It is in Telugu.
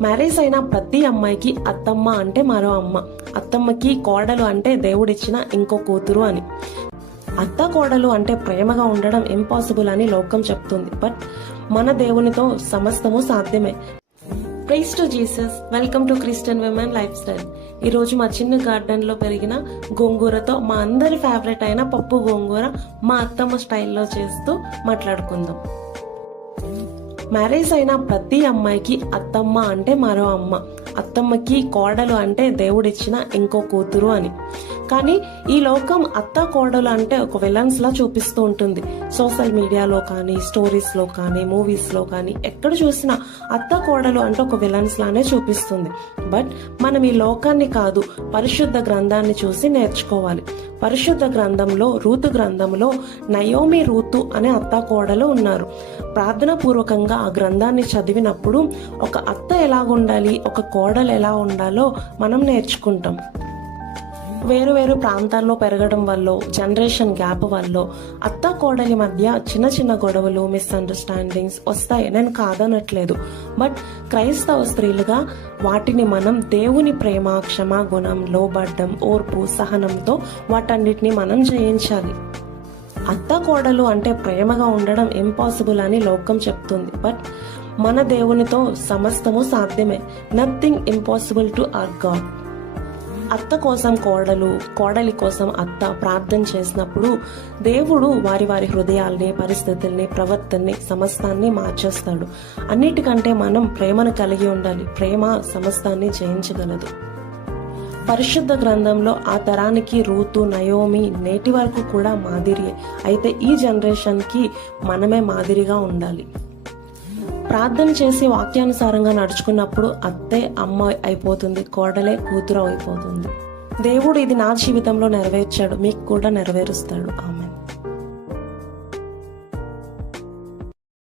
మ్యారేజ్ అయిన ప్రతి అమ్మాయికి అత్తమ్మ అంటే మరో అమ్మ, అత్తమ్మకి కోడలు అంటే దేవుడిచ్చిన ఇంకో కూతురు అని. అత్త కోడలు అంటే ప్రేమగా ఉండడం ఇంపాసిబుల్ అని లోకం చెప్తుంది. బట్ మన దేవునితో సమస్తము సాధ్యమే. Praise to Jesus. Welcome to Christian women lifestyle. ఈరోజు మా చిన్న గార్డెన్ లో పెరిగిన గోంగూరతో మా అందరి ఫేవరెట్ అయిన పప్పు గోంగూర మా అత్తమ్మ స్టైల్లో చేస్తూ మాట్లాడుకుందాం. మ్యారేజ్ అయిన ప్రతి అమ్మాయికి అత్తమ్మ అంటే మరో అమ్మ, అత్తమ్మకి కోడలు అంటే దేవుడిచ్చిన ఇంకో కూతురు అని. కానీ ఈ లోకం అత్త కోడలు అంటే ఒక విలన్స్ లా చూపిస్తూ ఉంటుంది. సోషల్ మీడియాలో కానీ, స్టోరీస్ లో కానీ, మూవీస్ లో కానీ ఎక్కడ చూసినా అత్త కోడలు అంటే ఒక విలన్స్ లానే చూపిస్తుంది. బట్ మనం ఈ లోకాన్ని కాదు, పరిశుద్ధ గ్రంథాన్ని చూసి నేర్చుకోవాలి. పరిశుద్ధ గ్రంథంలో, రూతు గ్రంథంలో నయోమి, రూతు అనే అత్త కోడలు ఉన్నారు. ప్రార్థన పూర్వకంగా ఆ గ్రంథాన్ని చదివినప్పుడు ఒక అత్త ఎలాగుండాలి, ఒక కోడలు ఎలా ఉండాలో మనం నేర్చుకుంటాం. వేరు వేరు ప్రాంతాల్లో పెరగడం వల్ల, జనరేషన్ గ్యాప్ వల్ల అత్త కోడలి మధ్య చిన్న చిన్న గొడవలు, మిస్అండర్స్టాండింగ్స్ వస్తాయి. నేను కాదనట్లేదు. బట్ క్రైస్తవ స్త్రీలుగా వాటిని మనం దేవుని ప్రేమ, క్షమా గుణం, లోబడ్డం, ఓర్పు, సహనంతో వాటన్నిటిని మనం జయించాలి. అత్త కోడలు అంటే ప్రేమగా ఉండడం ఇంపాసిబుల్ అని లోకం చెప్తుంది. బట్ మన దేవునితో సమస్తము సాధ్యమే. Nothing impossible to our God. అత్త కోసం కోడలు, కోడలి కోసం అత్త ప్రార్థన చేసినప్పుడు దేవుడు వారి వారి హృదయాల్ని, పరిస్థితుల్ని, ప్రవర్తనని, సమస్తాన్ని మార్చేస్తాడు. అన్నిటికంటే మనం ప్రేమను కలిగి ఉండాలి. ప్రేమ సమస్తాన్ని జయించగలదు. పరిశుద్ధ గ్రంథంలో ఆ తరానికి రూతు, నయోమి నేటి వరకు కూడా మాదిరి. అయితే ఈ జనరేషన్ కి మనమే మాదిరిగా ఉండాలి. ప్రార్థన చేసి వాక్యానుసారంగా నడుచుకున్నప్పుడు అత్తే అమ్మ అయిపోతుంది, కోడలే కూతురు అయిపోతుంది. దేవుడు ఇది నా జీవితంలో నెరవేర్చాడు, మీకు కూడా నెరవేరుస్తాడు. ఆమెన్.